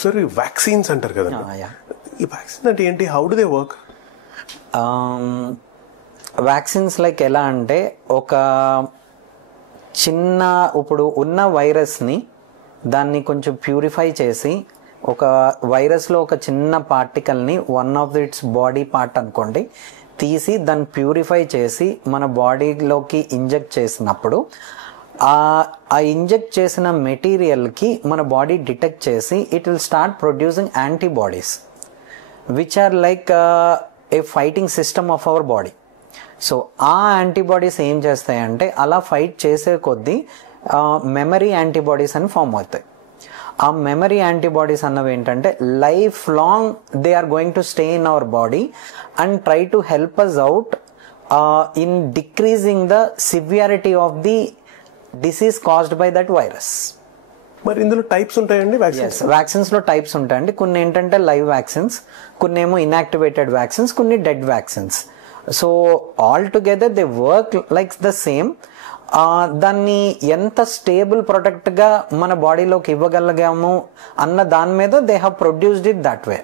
Sir ఈ vaccines అంటారు కదా, ఈ వ్యాక్సిన్ అంటే ఏంటి, how do they work? Vaccines like ఎలా అంటే, ఒక చిన్న ఇప్పుడు ఉన్న వైరస్ని దాన్ని కొంచెం ప్యూరిఫై చేసి, ఒక వైరస్లో ఒక చిన్న పార్టికల్ని one of its body part అనుకోండి తీసి దాన్ని ప్యూరిఫై చేసి మన బాడీలోకి ఇంజెక్ట్ చేసినప్పుడు ఆ ఇంజెక్ట్ చేసిన మెటీరియల్కి మన బాడీ డిటెక్ట్ చేసి it will start producing antibodies which are like a fighting system of our body. So ఆ యాంటీబాడీస్ ఏం చేస్తాయంటే అలా ఫైట్ చేసే కొద్దీ మెమరీ యాంటీబాడీస్ అని ఫామ్ అవుతాయి. ఆ మెమరీ యాంటీబాడీస్ అన్నవి ఏంటంటే life long they are going to stay in our body and try to help us out in decreasing the severity of the disease caused by that virus. మరి ఇందులో types ఉంటాయండి vaccines లో types ఉంటాయండి. కొన్ని ఏంటంటే live vaccines, కొన్ని ఏమో inactivated vaccines, కొన్ని dead vaccines. So all together they work like the same. దాన్ని ఎంత స్టేబుల్ ప్రొడక్ట్ గా మన బాడీలోకి ఇవ్వగలిగాము అన్న దాని మీద they have produced it that way.